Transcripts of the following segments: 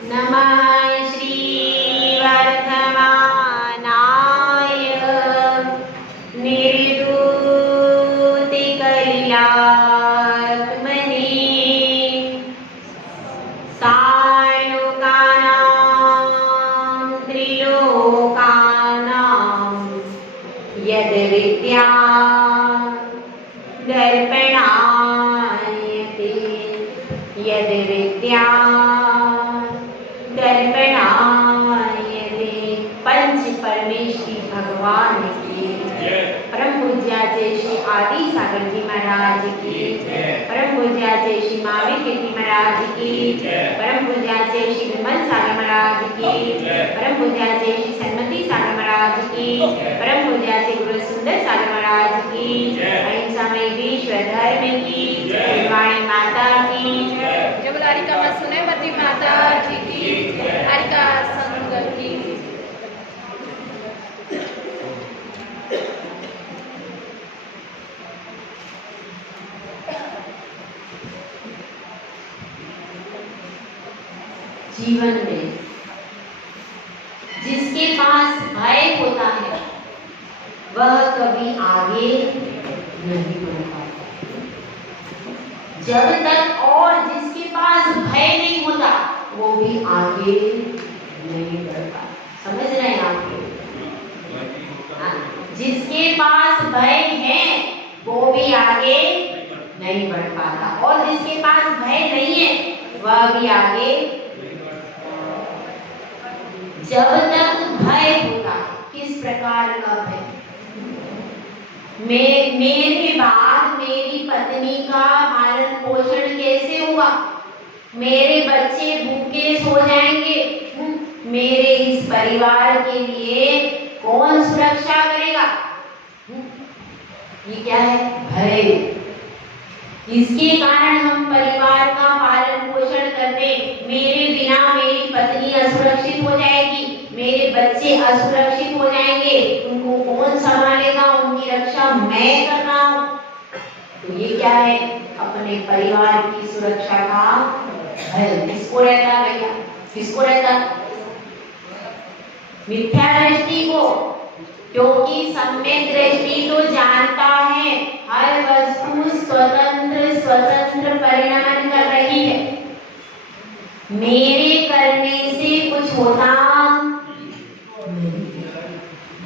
नमः श्रीवर्धमानाय निर्धूतिकलिलात्मने सानुकानां त्रिलोकानां यद्विद्या दर्पणायते यद्विद्या दर्पणायते। पंच परमेश्वरी भगवान की परम पूज्याचे श्री आदि सागर जी महाराज की परम पूज्याचे श्री मावी कीर्ति महाराज की परम पूज्याचे श्री विमल सागर महाराज की परम पूज्याचे श्री सन्मति सागर महाराज की परम पूज्याचे गुरु सुंदर सागर महाराज की अहिंसा में विश्व धर्म की वाणी माता की जब लारिका में सुने मती माता जी की लारिका संग की। जीवन में जिसके पास भय होता है वह कभी आगे नहीं बढ़ पाता। जब तक और जिसके पास भय नहीं होता वो भी आगे नहीं बढ़ पाता। समझ रहे हैं आप? जिसके पास भय है वो भी आगे नहीं बढ़ पाता और जिसके पास भय नहीं है वह भी आगे। जब तक भय होगा, किस प्रकार का भय? मेरे बाद मेरी पत्नी का पालन पोषण कैसे होगा? मेरे बच्चे भूखे सो जाएंगे, मेरे इस परिवार के लिए कौन सुरक्षा करेगा? ये क्या है? भय। इसके कारण हम परिवार का पालन पोषण करते। मेरे बिना मेरी पत्नी असुरक्षित हो जाएगी, मेरे बच्चे असुरक्षित हो जाएंगे, उनको कौन संभालेगा? उनकी रक्षा मैं कर रहा हूँ। तो ये क्या है? अपने परिवार की सुरक्षा का भय। किसको रहता भैया? किसको रहता? मिथ्या दृष्टि को, क्योंकि सम्यक दृष्टि तो जानता है हर वस्तु स्वतंत्र स्वतंत्र परिणमन कर रही है। मेरे करने से कुछ होता नहीं,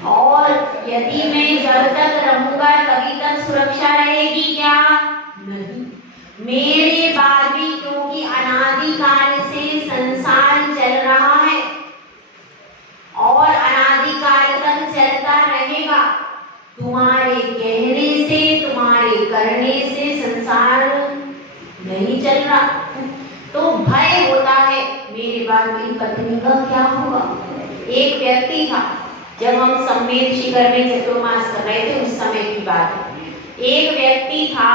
और यदि मैं जब तक रहूंगा तभी तक सुरक्षा रहेगी क्या? नहीं। मेरे बाद भी क्योंकि अनादिकाल से संसार चल रहा है और अनादिकाल तक चलता रहेगा। तुम्हारे कहने से तुम्हारे करने से संसार नहीं चल रहा, तो भय होता है मेरे बाद मेरी पत्नी का क्या होगा? एक व्यक्ति था, जब हम सम्मेद शिखर में चतुर्मास कर रहे थे उस समय की बात है। एक व्यक्ति था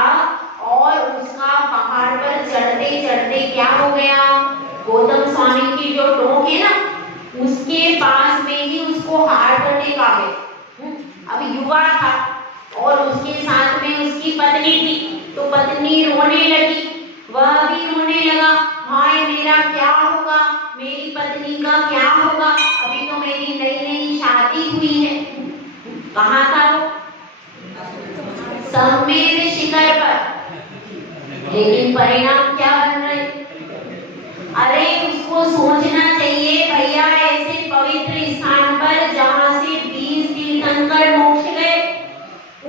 और उसका पहाड़ पर चढ़ते चढ़ते क्या हो गया? गौतम स्वामी की जो टोक है ना, उसके पास में ही उसको हार्ट अटैक आ गया। अब युवा था और उसके साथ में उसकी पत्नी थी, तो पत्नी रोने लगी, वह भी रोने लगा। हाय मेरा क्या होगा? मेरी पत्नी का क्या होगा? अभी तो मेरी नई नई शादी हुई है। कहाँ था वो? सम्मेद शिखर पर। लेकिन परिणाम क्या बन रहे? अरे उसको सोचना चाहिए भैया, ऐसे पवित्र स्थान पर जहाँ से 20 तीर्थंकर मोक्ष गए,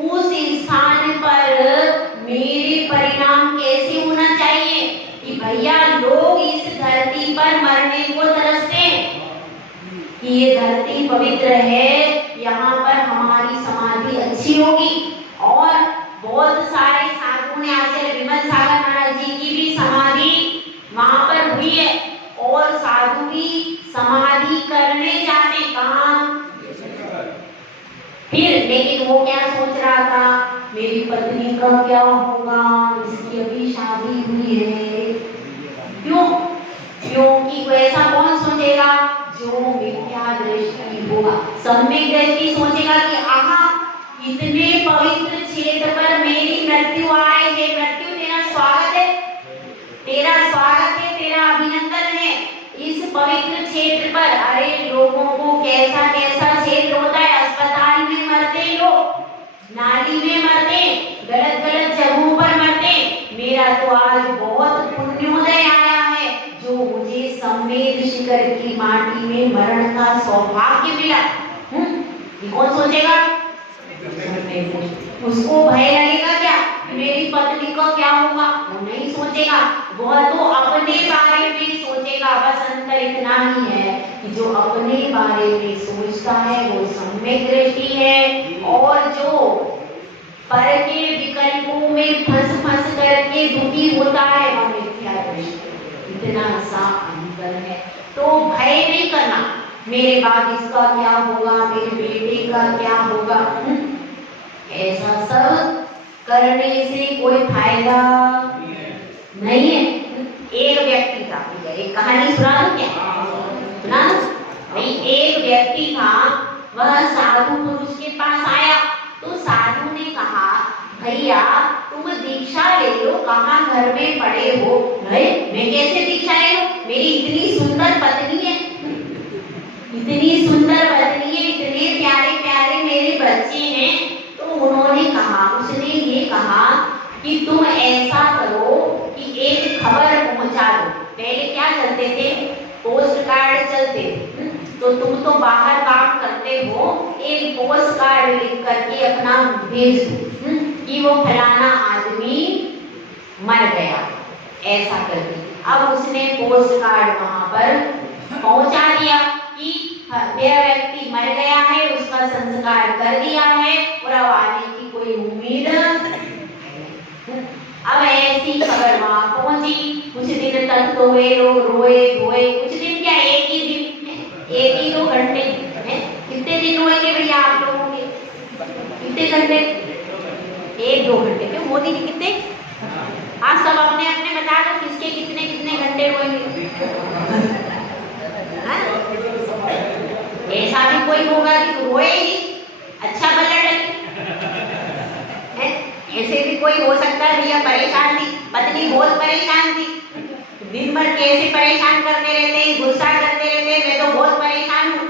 उस स्थान पर मेरे परिणाम कैसे होना चाहिए कि भैया लोग इस धरती पर मरने को तरसते कि ये धरती पवित्र है, यहाँ पर हमारी समाधि अच्छी होगी। और बहुत सारे साधुओं ने, आचार्य विमल सागर महाराज जी की भी समाधि वहां पर हुई है, और साधु भी समाधि करने जाते कहाँ? फिर लेकिन वो क्या सोच रहा था? मेरी पत्नी का क्या होगा? इसकी अभी शादी हुई है। क्यों? क्योंकि ऐसा कौन सोचेगा? जो मिथ्या दृष्टि होगा। सम्यक दृष्टि सोचेगा कि आहा इतने पवित्र क्षेत्र पर मेरी मृत्यु आए है। मृत्यु तेरा स्वागत है, तेरा स्वागत है, तेरा अभिनंदन है। इस पवित्र क्षेत्र पर, अरे लोगों को कैसा कैसा क्षेत्र होता है, अस्पताल में मरते लोग, नाली में मरते, गलत गलत जगहों पर मरते। मेरा तो आज बहुत पुण्योदय आया है जो मुझे समेत शिखर की माटी में मरण का सौभाग्य मिला। ये कौन सोचेगा? उसको भय लगेगा क्या मेरी पत्नी का क्या होगा? वो नहीं सोचेगा, वह तो अपने बारे में सोचेगा। बस अंतर इतना ही है कि जो अपने बारे में सोचता है वो सम्यक दृष्टि है, और जो पर के विकल्पों में फंस करके दुखी होता है वह मिथ्या दृष्टि। इतना सा अंतर है। तो भय नहीं करना, मेरे बाद इसका क्या होगा, मेरे बेटे का क्या होगा, ऐसा सब करने से कोई फायदा नहीं है। एक व्यक्ति था, एक कहानी सुना दो क्या? सुना भाई। एक व्यक्ति था, वह साधु पुरुष के पास आया तो साधु ने कहा, भैया तुम दीक्षा ले लो, कहाँ घर में पड़े हो? मैं कैसे दीक्षा ले लो, मेरी इतनी सुंदर पत्नी है, इतनी सुंदर पत्नी है, इतने प्यारे प्यारे मेरे बच्चे हैं। तो उन्होंने कहा, उसने ये कहा कि तुम ऐसा करो कि एक खबर पहुंचा दो। पहले क्या चलते थे? पोस्ट कार्ड चलते। तो तुम तो बाहर काम करते हो, एक पोस्ट कार्ड लिख करके अपना भेज दो कि वो फलाना आदमी मर गया, ऐसा करके। अब उसने पोस्ट कार्ड वहां पर पहुंचा दिया कि यह व्यक्ति मर गया है, उसका संस्कार कर दिया है और अब आने की कोई उम्मीद नहीं। अब ऐसी खबर वहां पहुंची, कुछ दिन तक तो वे लोग रोए धोए, कुछ दिन क्या, एक ही दिन, एक ही 2 घंटे, कितने दिन रोएंगे भैया आप लोगों के? कितने घंटे? 1-2 घंटे। क्यों मोदी जी कितने? आप सब अपने अपने बता दो किसके कितने कितने घंटे रोएंगे। ऐसा भी कोई होगा कि रोए ही, अच्छा भला डरे। ऐसे भी कोई हो सकता है, भैया परेशान थी, पत्नी बहुत परेशान थी, दिन भर कैसे परेशान करते रहते, गुस्सा करते रहते, मैं तो बहुत परेशान हूँ।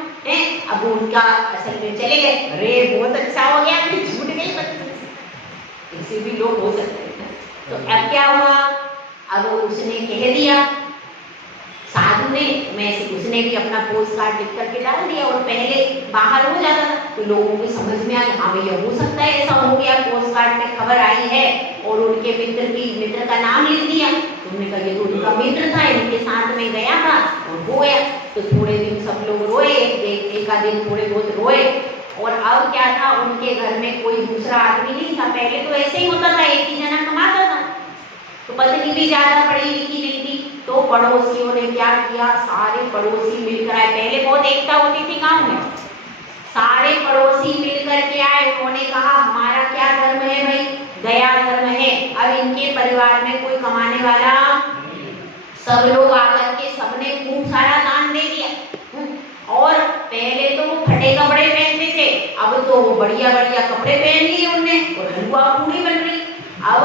अब उनका असल में चले गए, अरे बहुत अच्छा हो गया, फिर छूट गई पत्नी। ऐसे भी लोग हो सकते हैं। तो अब क्या हुआ? अब उसने कह दिया साधु ने, उसने भी अपना पोस्ट कार्ड लिख करके डाल दिया और पहले बाहर हो जाता था तो लोगों को समझ में आ गया, हाँ भैया हो सकता है ऐसा हो गया, पोस्ट कार्ड में खबर आई है और उनके मित्र का नाम लिख दिया। तुमने कहा ये तो उनका मित्र था, इनके साथ में गया था और हो गया। तो थोड़े दिन सब लोग रोए, एक आध दिन थोड़े बहुत रोए। और अब क्या था, उनके घर में कोई दूसरा आदमी नहीं था। पहले तो ऐसे ही होता था, एक ही जना कमाता था, तो पत्नी भी ज्यादा पढ़ी लिखी नहीं थी। तो पड़ोसियों ने क्या किया, सारे पड़ोसी मिलकर आए। पहले बहुत एकता होती थी गांव में, सारे पड़ोसी मिलकर के आए। उन्होंने कहा हमारा क्या धर्म है भाई, दया धर्म है। अब इनके परिवार में कोई कमाने वाला, सब लोग आकर के सबने खूब सारा दान दे दिया। और पहले तो वो फटे कपड़े पहनते थे, अब तो वो बढ़िया बढ़िया कपड़े पहन लिए उनने और हलवा पूरी बन रही। अब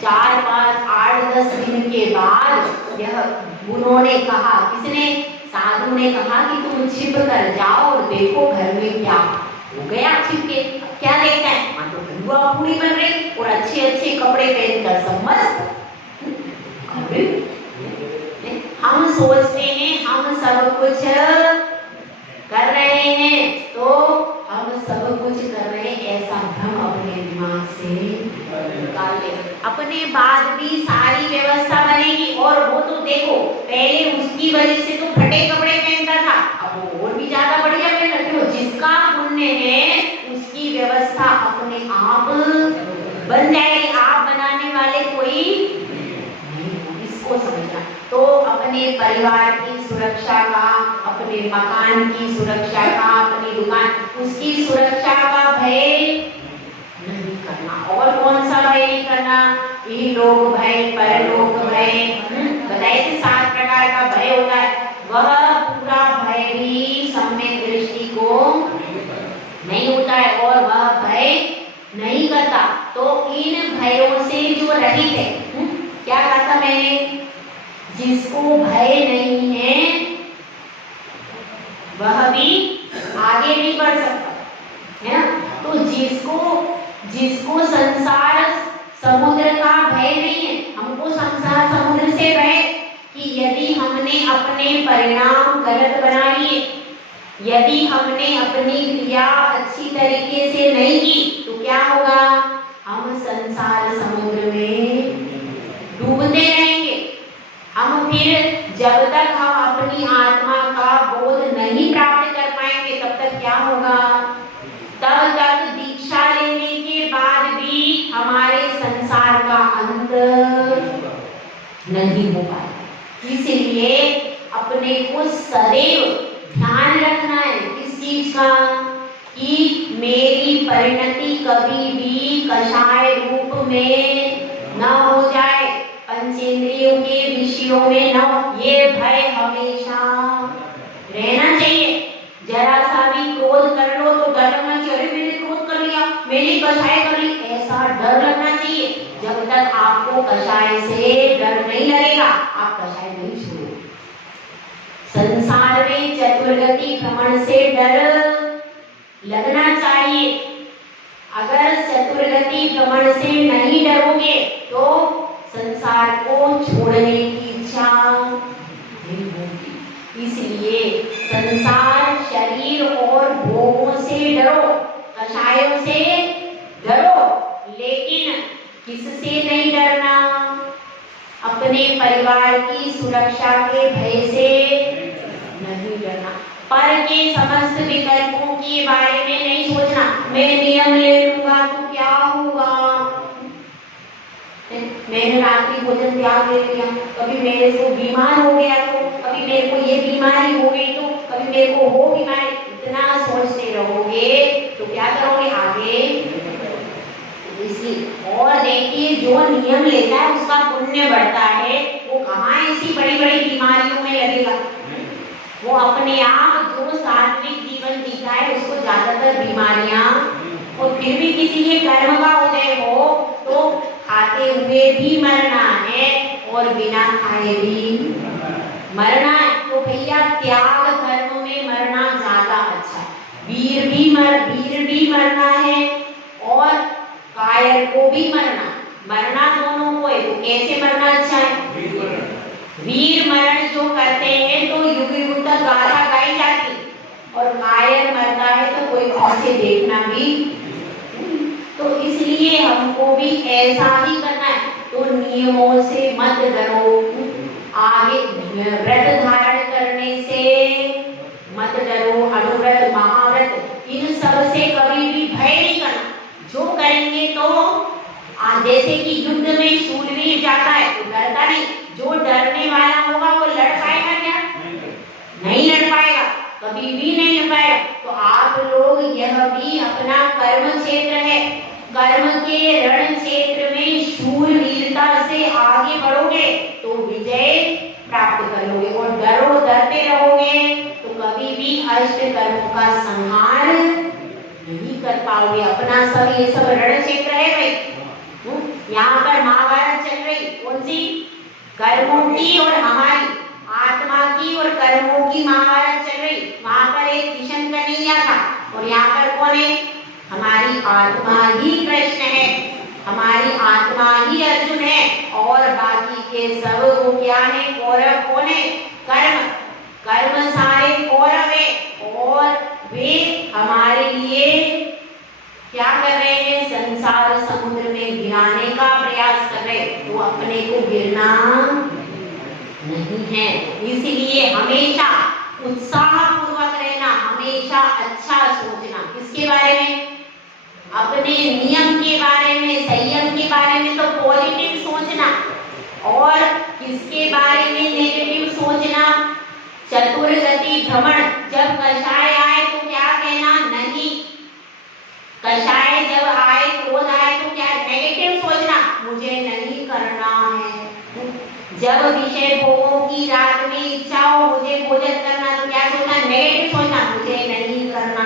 4, 5, 8, 10 दिन के बाद यह उन्होंने कहा, किसने? साधु ने कहा कि तुम छिप कर जाओ और देखो घर में क्या हो गया। छिप के क्या देखता है, हाँ तो हलवा पूरी बन रही और अच्छे अच्छे कपड़े पहनकर सब मस्त। हम सोचते हैं हम सब कुछ कर रहे हैं, तो हम सब कुछ कर रहे हैं, ऐसा भ्रम अपने दिमाग से निकाल ले। अपने बाद भी सारी व्यवस्था बनेगी। और वो तो देखो, पहले उसकी वजह से तो फटे कपड़े पहनता था, अब वो और भी ज्यादा बढ़िया पहन रहे हो। जिसका पुण्य है उसकी व्यवस्था अपने आप बन जाएगी, आप बनाने वाले कोई नहीं, इसको समझना। तो अपने परिवार की सुरक्षा का, अपने मकान की सुरक्षा का, अपनी दुकान उसकी सुरक्षा का भय नहीं करना। और कौन सा भय नहीं करना? इहलोक भय, परलोक भय। बताइए थे 7 प्रकार का भय होता है, वह पूरा भय भी सम्यक दृष्टि को नहीं होता है और वह भय नहीं करता। तो इन भयों से जो रहित है, क्या कहा था मैंने? जिसको भय नहीं है वह भी आगे नहीं बढ़ सकता, है ना। तो जिसको संसार समुद्र का भय नहीं है, हमको संसार समुद्र से भय कि यदि हमने अपने परिणाम गलत बना लिए, यदि हमने अपनी क्रिया अच्छी तरीके से नहीं की तो क्या होगा, हम संसार समुद्र में डूबते रहेंगे। हम फिर जब तक हम अपनी आत्मा का बोध नहीं प्राप्त कर पाएंगे तब तक क्या होगा, तब तक दीक्षा लेने के बाद भी हमारे संसार का अंत नहीं हो पाएगा। इसलिए अपने को सदैव ध्यान रखना है किस चीज का, कि मेरी परिणति कभी भी कषाय रूप में न हो जाए, पंचेंद्रियों के विषयों में न हो, ये भय हमेशा रहना चाहिए। जरा सा भी क्रोध कर लो तो डर लगना चाहिए, अरे मैंने क्रोध कर लिया, मैंने कषाय कर ली, ऐसा डर लगना चाहिए। जब तक आपको कषाय से डर नहीं लगेगा आप कषाय नहीं छोड़ोगे। संसार में चतुर्गति भ्रमण से डर लगना चाहिए। अगर चतुर्गति भ्रमण से नहीं डरोगे तो संसार को छोड़ने की इच्छा नहीं होगी। इसलिए संसार, शरीर और भोगों से डरो, कषायों से डरो, लेकिन किससे नहीं डरना, अपने परिवार की सुरक्षा के भय से नहीं डरना। पर के समस्त विकल्पों के बारे में नहीं सोचना, मैं नियम ले लूंगा तो क्या होगा, मैंने रात्रि भोजन त्याग ले लिया, कभी मेरे को बीमार हो गया तो, कभी मेरे को ये बीमारी हो गई तो, कभी मेरे को वो बीमारी, इतना सोचते रहोगे तो क्या करोगे आगे। और देखिए जो नियम लेता है उसका पुण्य बढ़ता है, वो कहाँ ऐसी बड़ी बड़ी बीमारियों में लगेगा। वो अपने आप जो सात्विक जीवन जीता है उसको ज्यादातर बीमारियां, और फिर भी किसी के कर्म का उदय हो तो खाते हुए भी मरना है और बिना खाए भी मरना है। तो भैया त्याग कर्म में मरना ज्यादा अच्छा, वीर भी मरना है और कायर को भी मरना दोनों को है। तो कैसे मरना अच्छा है, वीर मरण जो करते हैं तो युग युग तक गाथा गाई जाती, और कायर मरता है तो कोई ऐसे देखना भी। तो इसलिए हमको भी ऐसा ही करना है। तो नियमों से मत डरो, आगे व्रत धारण करने से मत डरो, अनुव्रत महाव्रत इन सब से कभी भी भय नहीं करना। जो करेंगे तो जैसे कि युद्ध में शूरवीर जाता है तो डरता नहीं, जो डरने वाला होगा वो लड़ पाएगा क्या, नहीं लड़ पाएगा, कभी भी नहीं लड़ पाएगा। तो आप लोग यह भी अपना कर्म क्षेत्र है, कर्म के रण क्षेत्र में शूरवीरता से आगे बढ़ोगे तो विजय प्राप्त करोगे, और डरते रहोगे तो कभी भी अष्ट कर्मों का संहार नहीं कर पाओगे। अपना सब ये सब रण क्षेत्र है भाई। यहाँ पर महाभारत चल रही, कौन सी, कर्मों की और हमारी आत्मा की और कर्मों की महाभारत चल रही। वहां पर एक किशन कन्हैया था और यहाँ पर कौन है, हमारी आत्मा ही कृष्ण है, हमारी आत्मा ही अर्जुन है, और बाकी के सब वो क्या है, कौरव। कौन है, कर्म सारे कौरव है, और वे हमारे लिए क्या कर रहे हैं, संसार समुद्र में गिराने का प्रयास कर रहे, तो अपने को गिरना नहीं है। इसलिए हमेशा उत्साह पूर्वक रहना, हमेशा अच्छा सोचना। किसके बारे में, अपने नियम के बारे में, संयम के बारे में तो पॉजिटिव सोचना, और किसके बारे में नेगेटिव सोचना। चतुर्गति भ्रमण, जब कषाय आए तो क्या कहना, नहीं। कषाय जब आए, क्रोध आए तो क्या नेगेटिव सोचना, मुझे नहीं करना है। जब विषय भोगों की रात में इच्छा हो मुझे भोजन करना तो क्या सोचना, नेगेटिव सोचना, मुझे नहीं करना।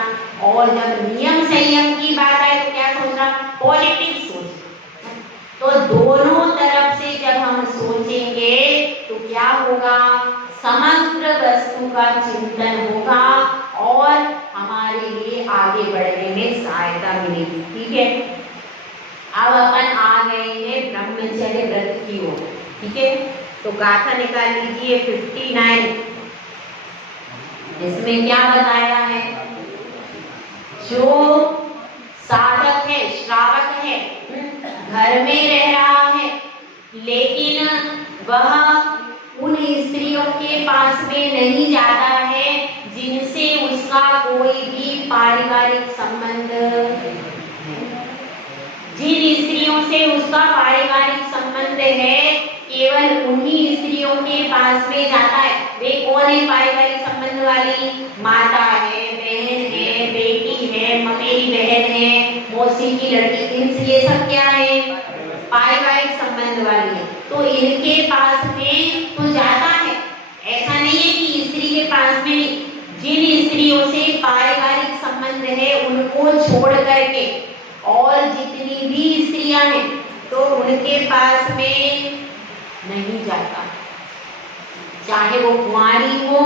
और जब नियम संयम की बात आए तो क्या सोचना, पॉजिटिव सोचना। तो दोनों तरफ से जब हम सोचेंगे तो क्या होगा, समग्र वस्तु का चिंतन होगा, सहायता मिलेगी। ठीक है, अब अपन आ गए हैं ब्रह्मचर्य व्रत की ओर। ठीक है, तो गाथा निकाल लीजिए 59। इसमें क्या बताया है, जो साधक है, श्रावक है, घर में रह रहा है, लेकिन वह उन स्त्रियों के पास में नहीं जाता है जिनसे उसका कोई भी पारिवारिक संबंध है। जिन स्त्रियों से उसका पारिवारिक संबंध है, केवल उन्हीं स्त्रियों के पास में जाता है। वे कौन है पारिवारिक संबंध वाली? माता है, बहन है, बेटी है, ममेरी बहन है, मौसी की लड़की, इनसे ये सब क्या है? पारिवारिक संबंध वाली है। तो इनके पास में तो जाता है, ऐसा नहीं है कि स्त्री के पास में। जिन स्त्रियों से पारिवारिक संबंध है उनको छोड़ करके और जितनी भी स्त्रियां हैं तो उनके पास में नहीं जाता, चाहे वो कुंवारी हो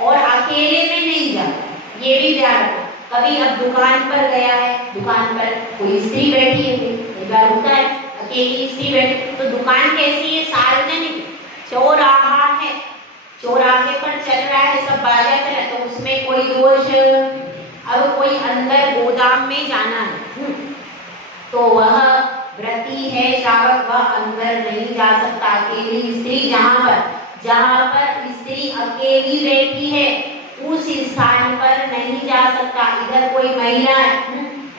और अकेले में नहीं जाता। ये भी ध्यान रखो। कभी अब दुकान पर गया है, दुकान पर कोई स्त्री बैठी है, एक बार होता है अकेली स्त्री बैठी, तो दुकान कैसी है? सार्वजनिक, चौराहा है, चौराहे पर चल रहा है, सब बाजा चल रहा है, तो उसमें कोई दोष। अब कोई अंदर गोदाम में जाना है, तो वह व्रती है, श्रावक, वह अंदर नहीं जा सकता। अकेली स्त्री जहाँ पर स्त्री अकेली बैठी है उस स्थान पर नहीं जा सकता। इधर कोई महिला है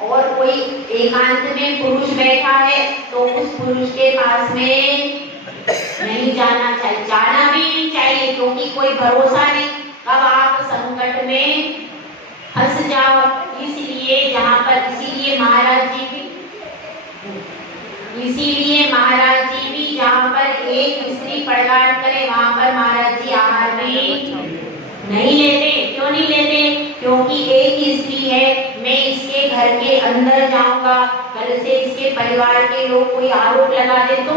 और कोई एकांत में पुरुष बैठा है तो उस पुरुष के पास में नहीं जाना चाहिए, जाना भी नहीं चाहिए, क्योंकि कोई भरोसा नहीं कब आप संकट में फंस जाओ। इसीलिए महाराज जी भी जहाँ पर एक स्त्री प्रगाढ़ करे वहाँ पर महाराज जी आहार भी नहीं लेते। क्यों नहीं लेते? क्योंकि एक स्त्री है, मैं इसके घर के अंदर जाऊंगा, कल से इसके परिवार के लोग कोई आरोप लगा दे तो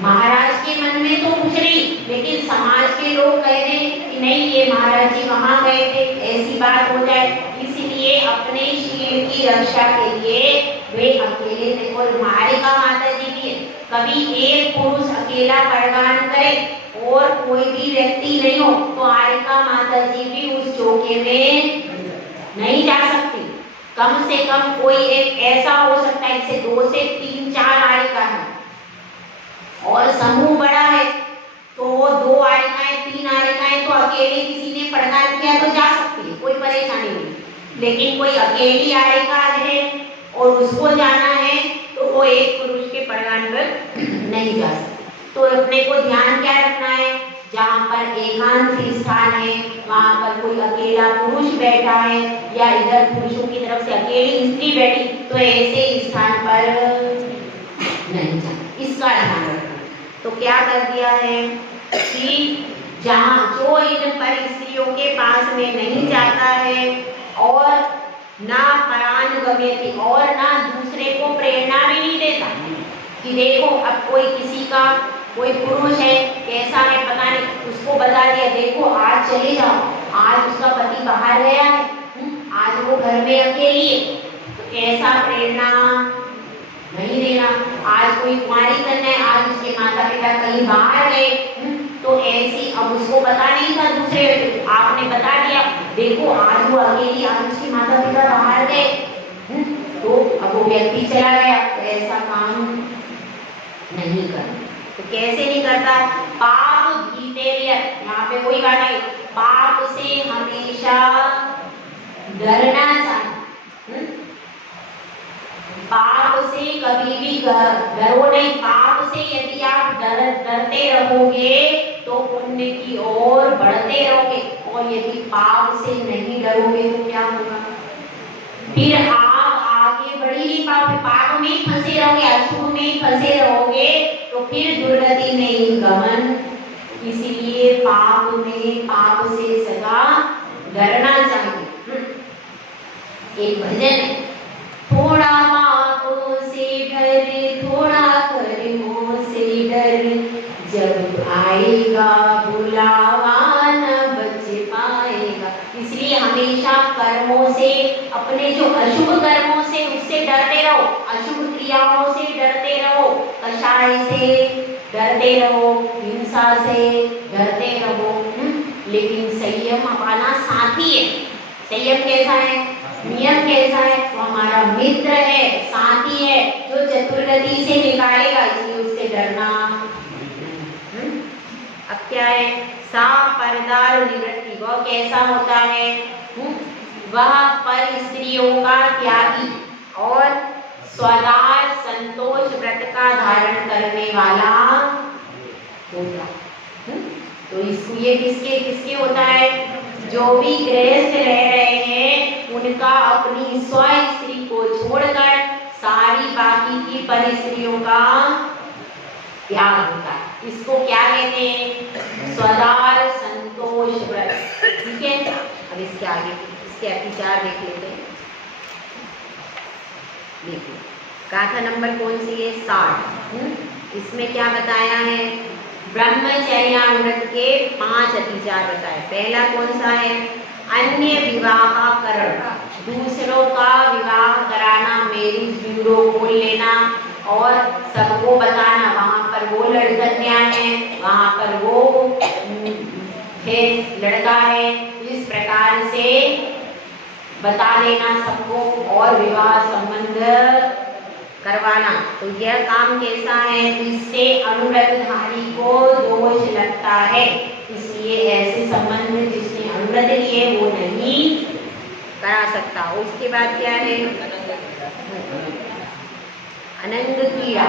महाराज के मन में तो कुछ नहीं, लेकिन समाज के लोग कह दें कि नहीं ये महाराज जी वहां गए थे, ऐसी बात हो जाए। इसलिए अपने शील की रक्षा के लिए वे अकेले नहीं। और मारिका माता जी भी है, कभी एक पुरुष अकेला प्रगान करे और कोई भी व्यक्ति नहीं हो तो आरिका माता जी भी उस चौके में नहीं जा सकती। कम से कम कोई एक ऐसा हो सकता है, जैसे 2 से 3 4 आरिका है और समूह बड़ा है तो 2 आरिकाएं 3 आरिकाएं तो अकेले किसी ने प्रगान किया तो जा सकती है, कोई परेशानी नहीं। लेकिन कोई अकेली आरिका है और उसको जाना है तो वो एक पुरुष के प्रगान पर नहीं जा सकती। तो अपने को ध्यान क्या रखना है, जहाँ पर एकांत स्थान है वहाँ पर कोई अकेला पुरुष बैठा है या इधर पुरुषों की तरफ से अकेली स्त्री बैठी तो ऐसे स्थान पर नहीं जाना, इसका ध्यान रखना। तो क्या कर दिया है कि जहाँ जो इन पर स्त्रियों के पास में नहीं जाता है और ना परान गम्यति और ना दूसरे को प्रेरणा भी नहीं देता कि देखो अब कोई किसी का कोई पुरुष है कैसा है पता नहीं, उसको बता दिया देखो आज चले जाओ, आज उसका पति बाहर गया है, आज वो घर में अकेली है, तो ऐसा प्रेरणा नहीं देना। आज कोई कुंवारी करना है, आज उसके माता पिता कहीं बाहर गए तो ऐसी, अब उसको पता नहीं था, दूसरे आपने बता दिया देखो आज वो अकेली, आज उसके माता पिता बाहर गए, तो अब वो व्यक्ति चला गया, तो ऐसा काम नहीं करना। तो कैसे नहीं करता? पाप भीतेर्य, यहाँ पे कोई बात नहीं, पाप से हमेशा डरना चाहिए। पाप से कभी भी डरो नहीं। पाप से यदि आप डरते रहोगे तो पुण्य की ओर बढ़ते रहोगे, और यदि पाप से नहीं डरोगे तो क्या होगा? फिर आप आगे बढ़ ही नहीं पाओगे, पाप में ही फंसे रहोगे, अशुभ में ही फंसे रहोगे, तो फिर दुर्गति में ही गमन। इसीलिए पाप से सदा डरना चाहिए। एक भजन है, थोड़ा पापों से डर, थोड़ा कर्मों से डर, जब आएगा बुलावा न बच पाएगा। इसलिए हमेशा कर्मों से, अपने जो अशुभ कर्मों से हिंसा से डरते रहो, लेकिन संयम हमारा साथी है। संयम कैसा है, नियम कैसा है, वो हमारा मित्र है, साथी है, जो चतुर्गति से निकालेगा, इसलिए उससे डरना। अब क्या है, सा परदार निवृत्ति, वह कैसा होता है, वह पर स्त्रियों का त्यागी और स्वदार संतोष व्रत का धारण करने वाला होता। तो इसको ये किसके किसके होता है, जो भी गृहस्थ रह रहे हैं उनका अपनी स्व स्त्री को छोड़कर सारी बाकी की पर स्त्रियों का त्याग होता है। इसको क्या कहते हैं, स्वदार संतोष व्रत। ठीक है, अब इसके आगे इसके विचार देख लेते हैं। देखिए गाथा नंबर कौन सी है, 60। इसमें क्या बताया है, ब्रह्मचर्यानुव्रत के 5 अतिचार बताए। पहला कौन सा है, अन्य विवाह करण, दूसरों का विवाह कराना, मैरिज ब्यूरो खोल लेना और सबको बताना वहाँ पर वो लड़कन्या है, वहाँ पर वो है लड़का है, इस प्रकार से बता देना सबको और विवाह संबंध करवाना। तो यह काम कैसा है, इससे अनुव्रतधारी को दोष लगता है, इसलिए ऐसे संबंध जिसने अनुव्रत लिए वो नहीं करा सकता। उसके बाद क्या है, अनंग क्रीड़ा।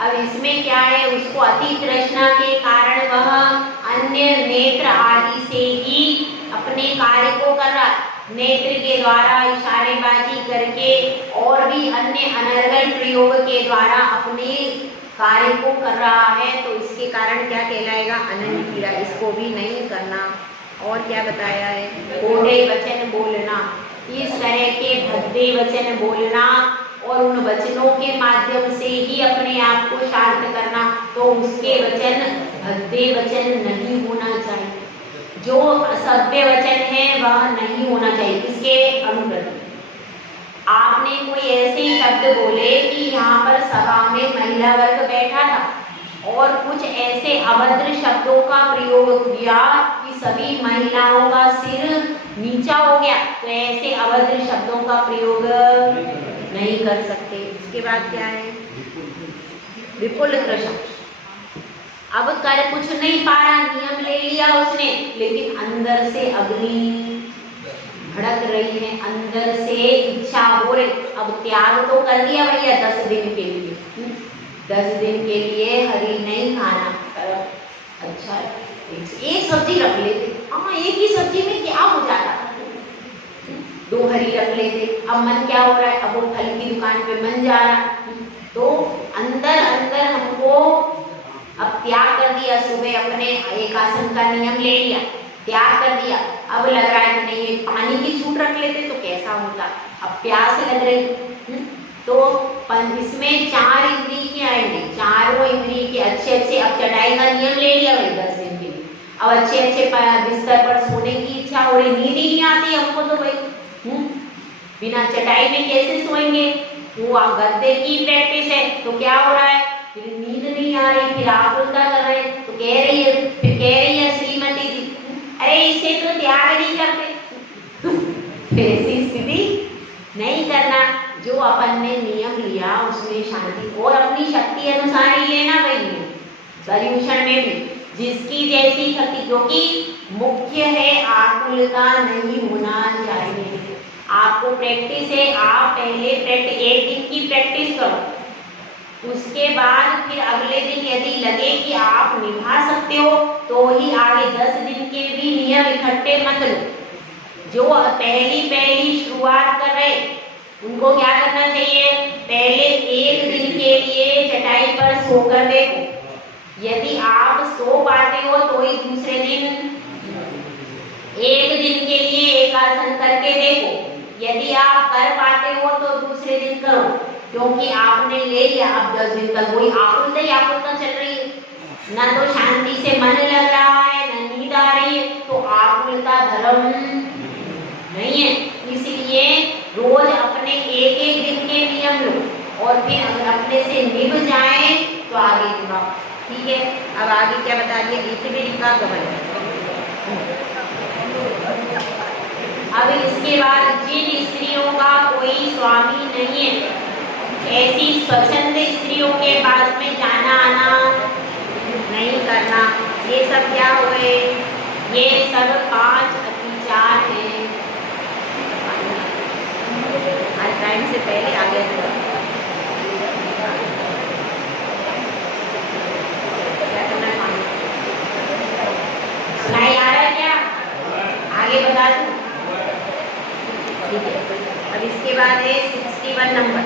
अब इसमें क्या है, उसको अति तृष्णा के कारण वह अन्य नेत्र आदि से ही अपने कार्य को कर रहा है, नेत्र के द्वारा इशारेबाजी करके और भी अन्य अनर्गल प्रयोग के द्वारा अपने कार्य को कर रहा है, तो इसके कारण क्या कहलाएगा, अनंग क्रीड़ा। इसको भी नहीं करना। और क्या बताया है, कोढ़े वचन बोलना, इस तरह के भद्दे वचन बोलना और उन वचनों के माध्यम से ही अपने आप को शांत करना, तो उसके वचन भद्दे वचन नहीं होना चाहिए। जो सभ्य वचन है वह नहीं होना चाहिए। इसके अनुप्रति आपने कोई ऐसे शब्द बोले कि यहाँ पर सभा में महिला वर्ग बैठा था और कुछ ऐसे अभद्र शब्दों का प्रयोग किया कि सभी महिलाओं का सिर नीचा हो गया, तो ऐसे अभद्र शब्दों का प्रयोग नहीं कर सकते। उसके बाद क्या है, विपुल तृषा। अब कर कुछ नहीं पा रहा, नियम ले लिया उसने, लेकिन अंदर से अग्नि भड़क रही है, अंदर से इच्छा हो रही। अब त्याग तो कर दिया भैया 10 दिन के लिए, 10 दिन के लिए हरी नहीं खाना। अच्छा एक सब्जी रख लेते, हाँ एक ही सब्जी में क्या हो जाता, 2 हरी रख लेते। अब मन क्या हो रहा है, अब वो फल की दुकान पे मन जा रहा, तो अंदर अंदर हमको अब त्याग कर दिया। सुबह अपने एक आसन का नियम ले लिया, त्याग कर दिया। अब लग रहा है कि नहीं एक पानी की छूट रख लेते तो कैसा होता, अब प्यास लग रही, तो इसमें 4 इंद्रिय के आएंगे, चारों इंद्रिय के अच्छे अच्छे। अब चटाई का नियम ले लिया भाई 10 दिन के लिए, अब अच्छे अच्छे बिस्तर पर सोने की इच्छा हो रही, नींद ही नहीं आती हमको तो भाई, बिना चटाई में कैसे सोएंगे। वो गद्दे की प्रैक्टिस है, तो क्या हो रहा है, फिर नींद नहीं आ रही, फिर आप उल्टा कर रहे हैं, तो कह रही है श्रीमती जी, अरे इसे तो त्याग नहीं करते। ऐसी स्थिति नहीं करना। जो अपन ने नियम लिया उसमें शांति और अपनी शक्ति अनुसार ही लेना भाई। सॉल्यूशन में भी जिसकी जैसी शक्ति, क्योंकि मुख्य है आकुलता नहीं होना चाहिए। आपको प्रैक्टिस है, आप पहले 1 दिन की प्रैक्टिस करो, उसके बाद फिर अगले दिन यदि लगे कि आप निभा सकते हो तो ही आगे 10 दिन के भी नियम इकट्ठे मत लो। जो पहली शुरुआत कर रहे उनको क्या करना चाहिए, पहले 1 दिन के लिए चटाई पर सोकर देखो, यदि आप सो पाते हो तो ही दूसरे दिन 1 दिन के लिए एक आसन करके देखो, यदि आप कर पाते हो तो दूसरे दिन करो, क्योंकि आपने ले लिया। अब 10 दिन तक वही आकुलता चल रही है, ना तो शांति से मन लग रहा है, ना नींद आ रही है, तो आकुलता धर्म नहीं है। इसलिए रोज अपने 1 दिन के नियम लो और फिर अगर अपने से निभ जाए तो आगे निभाओ। ठीक है, अब आगे क्या बता दिया, इतने का गमन। अब इसके बाद जिन स्त्रियों का कोई स्वामी नहीं है, ऐसी स्वच्छंद स्त्रियों के पास में जाना आना नहीं करना। ये सब क्या हुए, ये सब 5 अतिचार हैं। आज टाइम से पहले आ गए थे। क्या करना है, सुनाई आ रहा है क्या, आगे बता दूं? ठीक है, अब इसके बाद है 61 नंबर,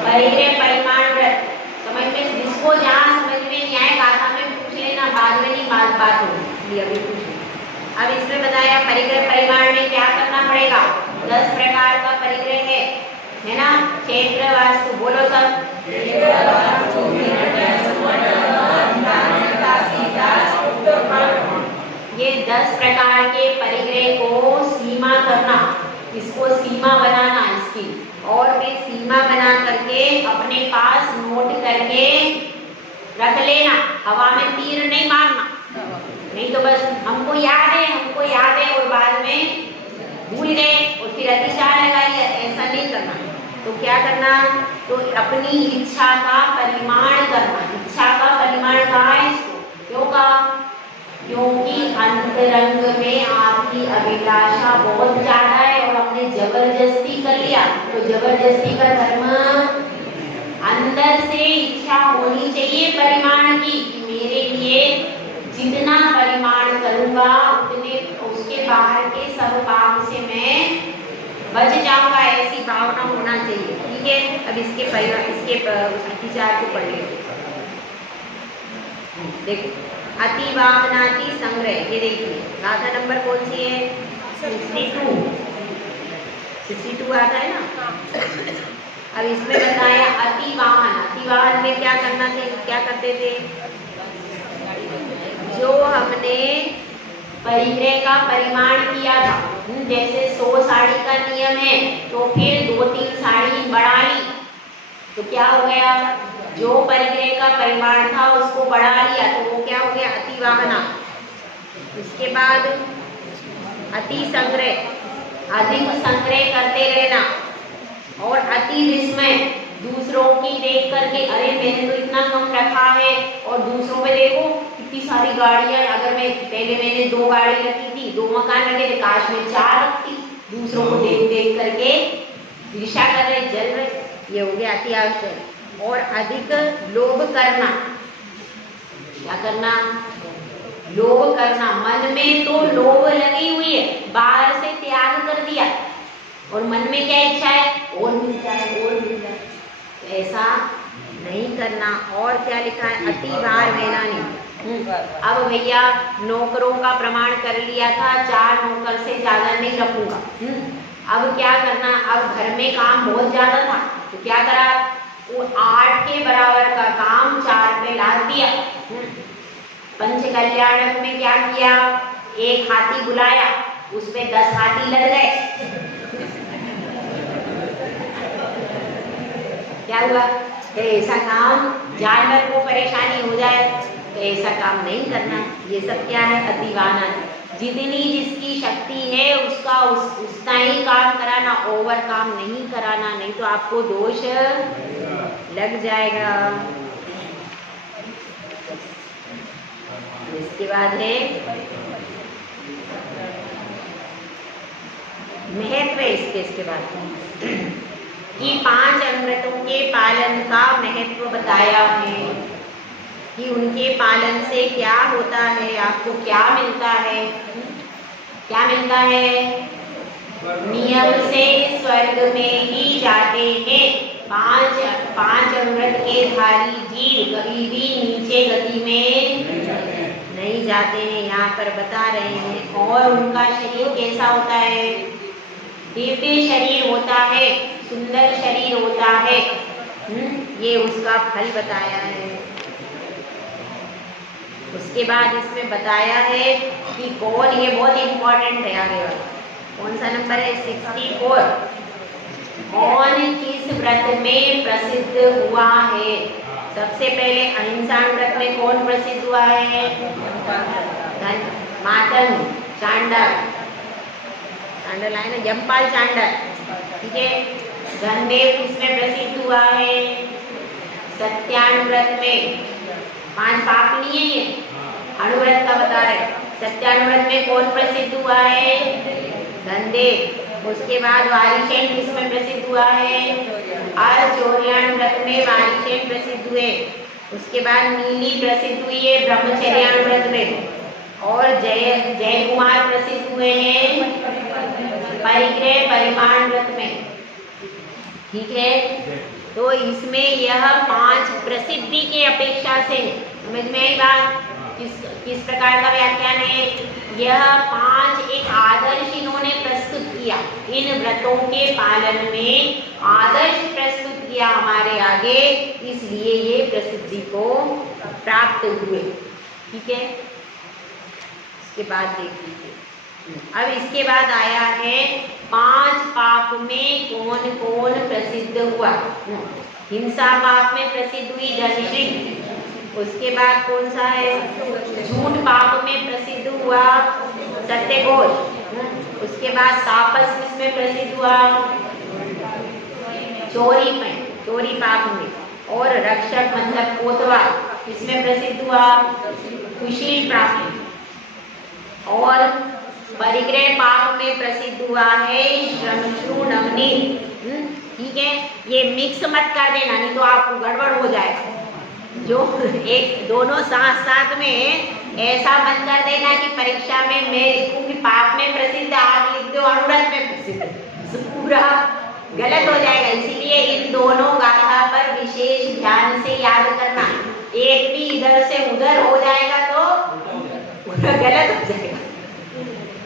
परिग्रह परिमाण व्रत। समझ में, जिसको जहाँ समझ में नहीं आए गाथा में पूछ लेना, बाद में नहीं बात होगी, अभी पूछ लेना। अब इसमें बताया परिग्रह परिमाण में क्या करना पड़ेगा। 10 प्रकार का परिग्रह है ना, क्षेत्र वास्तु, बोलो सब। ये 10 प्रकार के परिग्रह को सीमा करना, इसको सीमा बनाना इसकी, और फिर सीमा बना करके अपने पास नोट करके रख लेना। हवा में तीर नहीं मारना, नहीं तो बस हमको याद है और बाद में भूल गए और फिर अतिचार लगा लिया, ऐसा नहीं करना। तो क्या करना, तो अपनी इच्छा का परिमाण करना। इच्छा का परिमाण कहाँ है इसको, क्यों कहा, क्योंकि अंतरंग में आपकी अभिलाषा बहुत ज्यादा है और हमने जबरदस्ती कर लिया। तो जबरदस्ती का धर्म, अंदर से इच्छा होनी चाहिए परिमाण की, कि मेरे लिए जितना परिमाण करूंगा उतने, उसके बाहर के सब पाप से मैं बच जाऊंगा, ऐसी भावना होना चाहिए। ठीक है, अब इसके अतिचार को पढ़ लेते। देखो, अतिवाहनाति संग्रह, ये देखिए गाथा नंबर कौन सी है, 62 आता है ना। अब इसमें बताया अतिवाहन। अतिवाहन में क्या करना थे, क्या करते थे, जो हमने परिग्रह का परिमाण किया था, जैसे 100 साड़ी का नियम है, तो फिर 2-3 साड़ी बढ़ा ली, तो क्या हो गया, जो परिग्रह का परिमाण था उसको बढ़ा लिया, तो वो क्या हो गया, अतिवाहना। उसके बाद अति संग्रह, अधिक संग्रह करते रहना, और अति विस्मय, दूसरों की देख करके, अरे मैंने तो इतना कम रखा है और दूसरों में देखो कितनी सारी गाड़ियां, अगर मैंने 2 गाड़ी रखी थी, 2 मकान रखे थे, काश में 4 रखती। दूसरों को देख देख करके ईर्ष्या कर रहे, जल रहे, ये हो गया अति आश्चर्य। और अधिक लोभ करना, क्या करना, लोभ करना, मन में तो लोभ लगी हुई है, बाहर से त्याग कर दिया और मन में क्या इच्छा है, और मिल जाए और मिल जाए, ऐसा नहीं करना। और क्या लिखा है, अति भार मैलानी। अब भैया नौकरों का प्रमाण कर लिया था, 4 नौकर से ज्यादा नहीं रखूंगा। अब क्या करना, अब घर में काम बहुत ज्यादा था, तो क्या करा, वो 8 के बराबर का काम 4 पे लाद दिया। पंच कल्याणक में क्या किया, 1 हाथी बुलाया, उसपे 10 हाथी लग गए। क्या हुआ, तो ऐसा काम, जानवर को परेशानी हो जाए तो ऐसा काम नहीं करना। ये सब क्या है, अतिवाहना। जितनी जिसकी शक्ति है उसका उतना ही काम कराना, ओवर काम नहीं कराना, नहीं तो आपको दोष लग जाएगा। इसके बाद है महत्व, इसके बाद कि 5 अमृतों के पालन का महत्व बताया है, कि उनके पालन से क्या होता है, आपको क्या मिलता है। क्या मिलता है, नियम से स्वर्ग में ही जाते हैं। 5 अमृत के धारी जीव कभी भी नीचे गति में नहीं जाते हैं, यहाँ पर बता रहे हैं। और उनका शरीर कैसा होता है, दिव्य शरीर होता है, सुंदर शरीर होता है। ये उसका फल बताया है। उसके बाद इसमें बताया है कि कौन, ये बहुत इंपॉर्टेंट है आगे वाला, कौन सा नंबर है, 64, कौन किस व्रत में प्रसिद्ध हुआ है। सबसे पहले अहिंसा व्रत में कौन प्रसिद्ध हुआ है? मातंग चांडाल, चांडाल आए ना, यमपाल चांडाल, ठीक है। धनदेव किसमें प्रसिद्ध हुआ है? सत्यानुव्रत में। 5 पाप नहीं है ये, अनुव्रत का बता रहे। सत्यानुव्रत में कौन प्रसिद्ध हुआ है? धनदेव। उसके बाद वारिशेन किसमें प्रसिद्ध हुआ है? अर्चौर्यानुव्रत में वारिशेन प्रसिद्ध हुए। उसके बाद नीली प्रसिद्ध हुई है ब्रह्मचर्यानुव्रत में। और जय कुमार प्रसिद्ध हुए हैं परिग्रह परिमाण व्रत में, ठीक है। तो इसमें यह 5 प्रसिद्धि के अपेक्षा से, समझ में आई बात? किस प्रकार का व्याख्यान है? यह 5 एक आदर्श इन्होंने प्रस्तुत किया, इन व्रतों के पालन में आदर्श प्रस्तुत किया हमारे आगे, इसलिए ये प्रसिद्धि को प्राप्त हुए, ठीक है। इसके बाद देख लीजिए, अब इसके बाद आया है 5 पाप में कौन कौन प्रसिद्ध हुआ। हिंसा पाप में प्रसिद्ध हुई धनश्री। उसके बाद कौन सा है? झूठ पाप में प्रसिद्ध हुआ सत्यघोष। उसके बाद तापस किसमें प्रसिद्ध हुआ? चोरी में, चोरी पाप में। और रक्षक मतलब कोतवाल किसमें प्रसिद्ध हुआ? कुशील पाप में। और परिग्रह पाप में प्रसिद्ध हुआ है श्रमश्रु नवनीत, ठीक है। ये मिक्स मत कर देना, नहीं तो आपको गड़बड़ हो जाएगा। जो एक दोनों साथ साथ में ऐसा मत कर देना कि परीक्षा में मैं लिखूं कि पाप में प्रसिद्ध, आप लिख दो अनुव्रत में प्रसिद्ध, पूरा गलत हो जाएगा। इसीलिए इन दोनों गाथा पर विशेष ध्यान से याद करना। एक भी इधर से उधर हो जाएगा तो गलत हो जाएगा,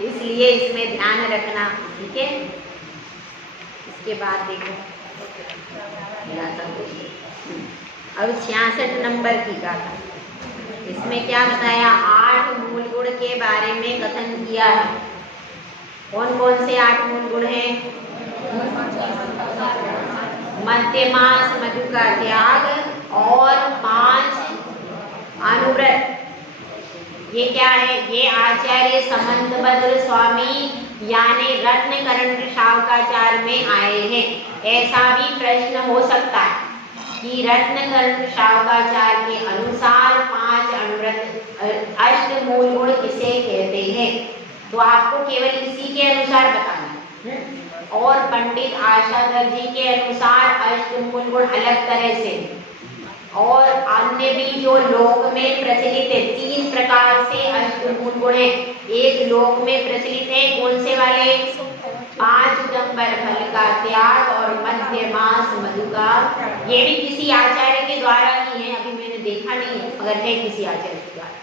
इसलिए इसमें ध्यान रखना, ठीक है। इसके बाद देखो अब 66 नंबर की गाथा, इसमें क्या बताया? 8 मूल गुण के बारे में कथन किया है। कौन कौन से 8 मूल गुण हैं? मध्यमास मधु का त्याग और 5 अनुव्रत। ये क्या है? ये आचार्य समंतभद्र स्वामी यानी रत्नकरण शावकाचार्य में आए हैं। ऐसा भी प्रश्न हो सकता है कि रत्नकरण शावकाचार्य के अनुसार 5 अनुव्रत अष्ट मूल गुण किसे कहते हैं, तो आपको केवल इसी के अनुसार बताना है। और पंडित आशाधर जी के अनुसार अष्ट मूल गुण अलग तरह से, और अन्य भी जो लोक में प्रचलित है 3 प्रकार से अष्टमूल गुण है। एक लोक में प्रचलित है, कौन से वाले? 5 उदंबर फल का त्याग और मध्यमास मधु का। ये भी किसी आचार्य के द्वारा ही है, अभी मैंने देखा नहीं है, मगर है किसी आचार्य के द्वारा,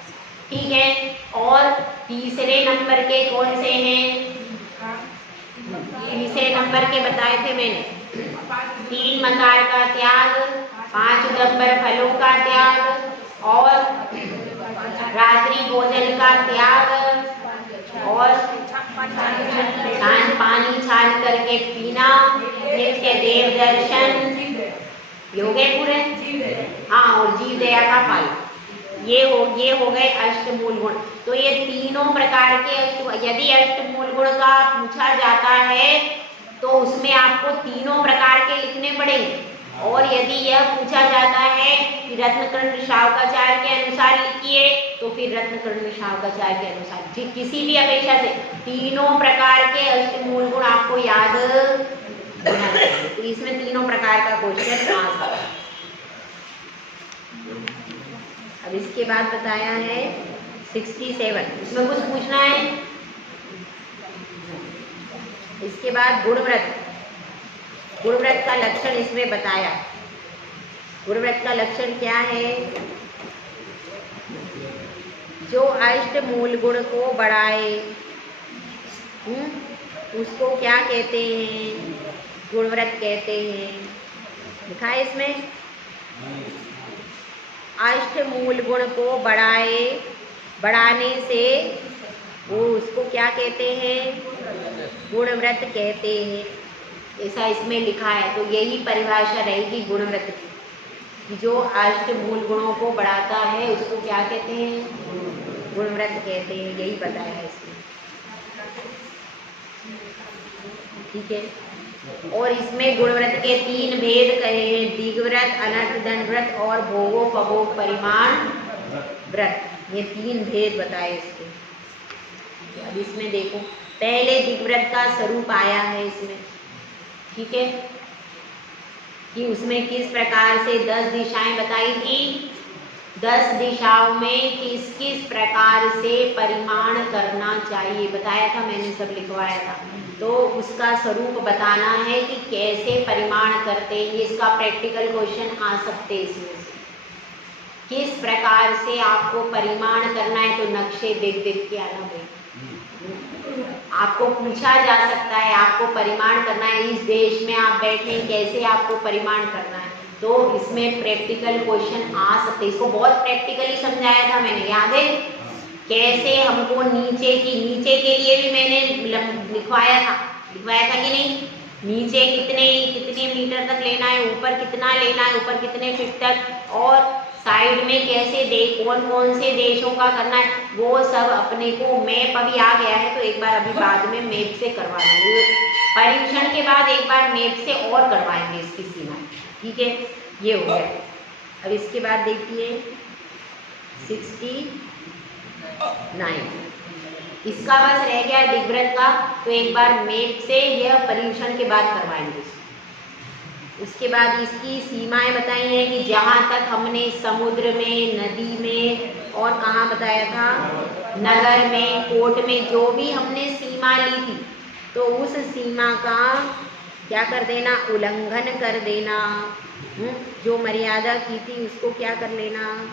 ठीक है। और तीसरे नंबर के कौन से हैं? तीसरे नंबर के बताए थे मैंने, 3 मकार का त्याग, 5 उदंबर फलों का त्याग और रात्रि भोजन का त्याग और पानी छान करके पीना, नित्य देव दर्शन, योगे पूरे, हाँ, और जीव दया का पालन। ये हो गए अष्टमूल गुण। तो ये तीनों प्रकार के यदि अष्टमूल गुण का पूछा जाता है तो उसमें आपको तीनों प्रकार के लिखने पड़ेंगे। और यदि यह पूछा जाता है कि रत्नकर्ण शावकाचार्य के अनुसार लिखिए, तो फिर रत्नकर्ण शावकाचार्य के अनुसार किसी भी अपेक्षा से तीनों प्रकार के अष्टमूल गुण आपको याद होना चाहिए। तो इसमें तीनों प्रकार का क्वेश्चन आ सकता है। अब इसके बाद बताया है 67, इसमें कुछ पूछना है? इसके बाद गुणव्रत, गुणव्रत का लक्षण इसमें बताया। गुणव्रत का लक्षण क्या है? जो अष्ट मूल गुण को बढ़ाए उसको क्या कहते हैं? गुणव्रत कहते हैं। लिखा है इसमें, अष्ट मूल गुण को बढ़ाने से वो उसको क्या कहते हैं? गुणव्रत कहते हैं, ऐसा इसमें लिखा है। तो यही परिभाषा रहेगी गुणव्रत की, जो अष्टमूल गुणों को बढ़ाता है उसको क्या कहते हैं? गुणव्रत कहते हैं। यही बताया है इसमें, ठीक है। और इसमें गुणव्रत के 3 भेद कहे हैं, दिग्व्रत, अनर्थ दंड व्रत और भोगोपभोग परिमाण व्रत। ये 3 भेद बताए इसके। अब इसमें देखो, पहले दिग्व्रत का स्वरूप आया है इसमें, ठीक है, कि उसमें किस प्रकार से 10 दिशाएं बताई थी। 10 दिशाओं में किस किस प्रकार से परिमाण करना चाहिए बताया था, मैंने सब लिखवाया था। तो उसका स्वरूप बताना है कि कैसे परिमाण करते हैं। ये इसका प्रैक्टिकल क्वेश्चन आ सकते हैं इसमें से। किस प्रकार से आपको परिमाण करना है, तो नक्शे देख देख के आना भाई। आपको पूछा जा सकता है, आपको परिमाण करना है, इस देश में आप बैठे, कैसे आपको परिमाण करना है, तो इसमें प्रैक्टिकल क्वेश्चन आ सकते। इसको बहुत प्रैक्टिकली समझाया था मैंने, याद है? कैसे हमको नीचे के लिए भी मैंने लिखवाया था कि नहीं? नीचे कितने मीटर तक लेना है, ऊपर कितना लेना है, ऊपर कितने फीट तक, और साइड में कैसे कौन से देशों का करना है, वो सब अपने को मैप अभी आ गया है, तो एक बार अभी बाद में मैप से करवा देंगे। पर्यूषण के बाद एक बार मैप से और करवाएंगे इसकी सीमा, ठीक है। ये हो गया। अब इसके बाद देखिए 69, इसका बस रह गया दिग्व्रत का, तो एक बार मैप से यह पर्यूषण के बाद करवाएंगे। उसके बाद इसकी सीमाएं बताई हैं कि जहाँ तक हमने समुद्र में, नदी में और कहाँ बताया था, नगर में, कोर्ट में, जो भी हमने सीमा ली थी, तो उस सीमा का क्या कर देना, उल्लंघन कर देना। जो मर्यादा की थी उसको क्या कर लेना।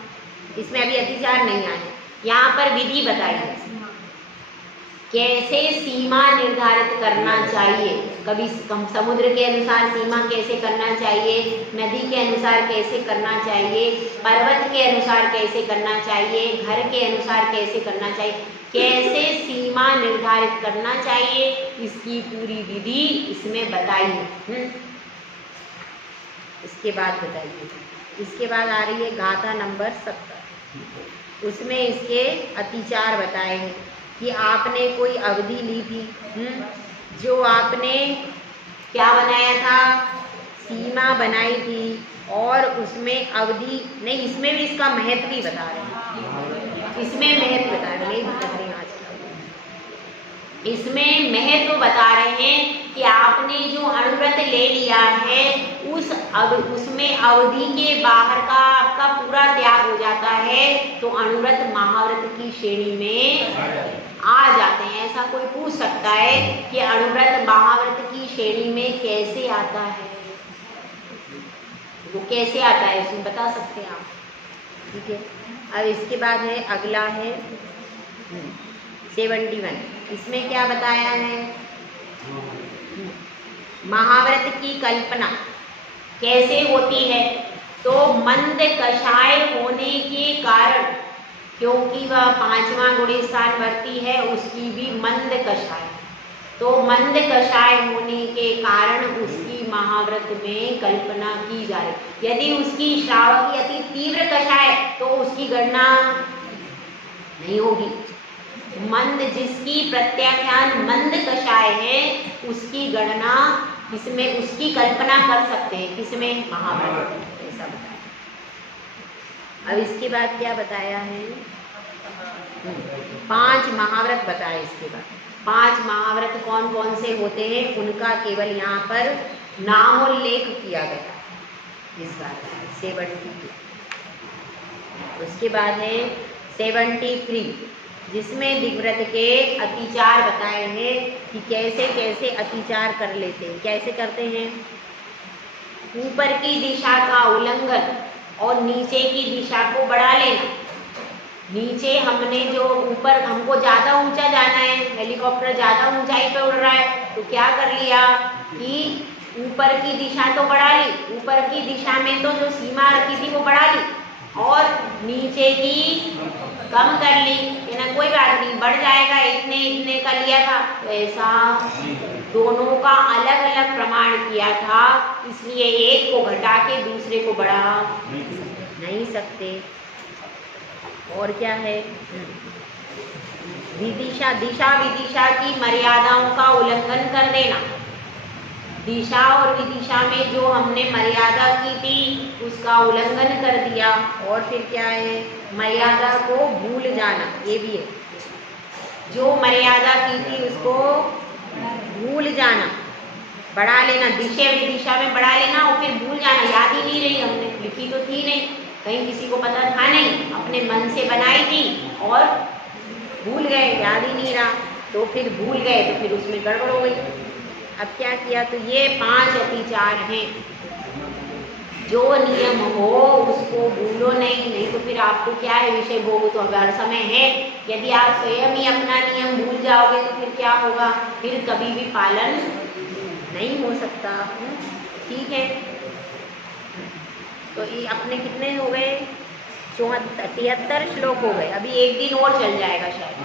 इसमें अभी अतिचार नहीं आए, यहाँ पर विधि बताई है कैसे सीमा निर्धारित करना चाहिए। कभी समुद्र के अनुसार सीमा कैसे करना चाहिए, नदी के अनुसार कैसे करना चाहिए, पर्वत के अनुसार कैसे करना चाहिए, घर के अनुसार कैसे करना चाहिए, कैसे सीमा निर्धारित करना चाहिए, इसकी पूरी विधि इसमें बताई है। इसके बाद बताइए, इसके बाद आ रही है गाथा नंबर 70। उसमें इसके अतिचार बताए हैं कि आपने कोई अवधि ली थी, जो आपने क्या बनाया था, सीमा बनाई थी, और उसमें अवधि नहीं, इसमें भी इसका महत्व भी बता रहे हैं, इसमें महत्व बता रहे हैं, इसमें महत्व बता रहे हैं कि आपने जो अणुव्रत ले लिया है उसमें अवधि के बाहर का आपका पूरा त्याग हो जाता है, तो अणुव्रत महाव्रत की श्रेणी में आ जाते हैं। ऐसा कोई पूछ सकता है कि अणुव्रत महाव्रत की श्रेणी में कैसे आता है, वो कैसे आता है इसमें बता सकते हैं आप, ठीक है। अब इसके बाद है, अगला है 71। इसमें क्या बताया है, महाव्रत की कल्पना कैसे होती है। तो मंद कषाय होने के कारण, क्योंकि वह 5वां गुण स्थान वर्ती है, उसकी भी मंद कषाय, तो मंद कषाय होने के कारण उसकी महाव्रत में कल्पना की जा रही। यदि उसकी श्रावक की अति तीव्र कषाय, तो उसकी गणना नहीं होगी। मंद, जिसकी प्रत्याख्यान मंद कषाय है, उसकी गणना इसमें, उसकी कल्पना कर सकते हैं किसमें, महाव्रत, ऐसा बताया। अब इसके बाद क्या बताया है, 5 महाव्रत बताए। इसके बाद 5 महाव्रत कौन कौन से होते हैं, उनका केवल यहाँ पर नामोल्लेख किया गया इस बात 72। उसके बाद है 73, जिसमें दिग्व्रत के अतिचार बताए हैं कि कैसे कैसे अतिचार कर लेते हैं। कैसे करते हैं, ऊपर की दिशा का उल्लंघन और नीचे की दिशा को बढ़ा लेना। नीचे हमने जो, ऊपर हमको ज़्यादा ऊंचा जाना है, हेलीकॉप्टर ज़्यादा ऊंचाई पे उड़ रहा है, तो क्या कर लिया कि ऊपर की दिशा तो बढ़ा ली, ऊपर की दिशा में तो जो सीमा रखी थी वो बढ़ा ली, और नीचे की कम कर ली, ना कोई बात नहीं, बढ़ जाएगा, इतने का दिया था, तो ऐसा दोनों का अलग अलग प्रमाण किया था, इसलिए एक को घटा के दूसरे को बढ़ा नहीं सकते। और क्या है? विदिशा, दिशा विदिशा की मर्यादाओं का उल्लंघन कर देना। दिशा और विदिशा में जो हमने मर्यादा की थी उसका उल्लंघन कर दिया। और फिर क्या है? मर्यादा को भूल जाना, ये भी है। जो मर्यादा की थी उसको भूल जाना, बढ़ा लेना, दिशा विदिशा में बढ़ा लेना और फिर भूल जाना, याद ही नहीं रही, हमने लिखी तो थी नहीं, कहीं किसी को पता था नहीं, अपने मन से बनाई थी और भूल गए, याद ही नहीं रहा, तो फिर भूल गए तो फिर उसमें गड़बड़ हो गई। अब क्या किया? तो ये 5 अतिचार हैं। जो नियम हो उसको भूलो नहीं, नहीं तो फिर आपको क्या है? विषय भोग तो हर समय है। यदि आप स्वयं ही अपना नियम भूल जाओगे तो फिर क्या होगा? फिर कभी भी पालन नहीं हो सकता। ठीक है, तो ये अपने कितने हो गए? 73 श्लोक हो गए। अभी एक दिन और चल जाएगा शायद,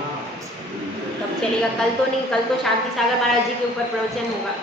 कब चलेगा? कल तो नहीं, कल तो शांति सागर महाराज जी के ऊपर प्रवचन होगा।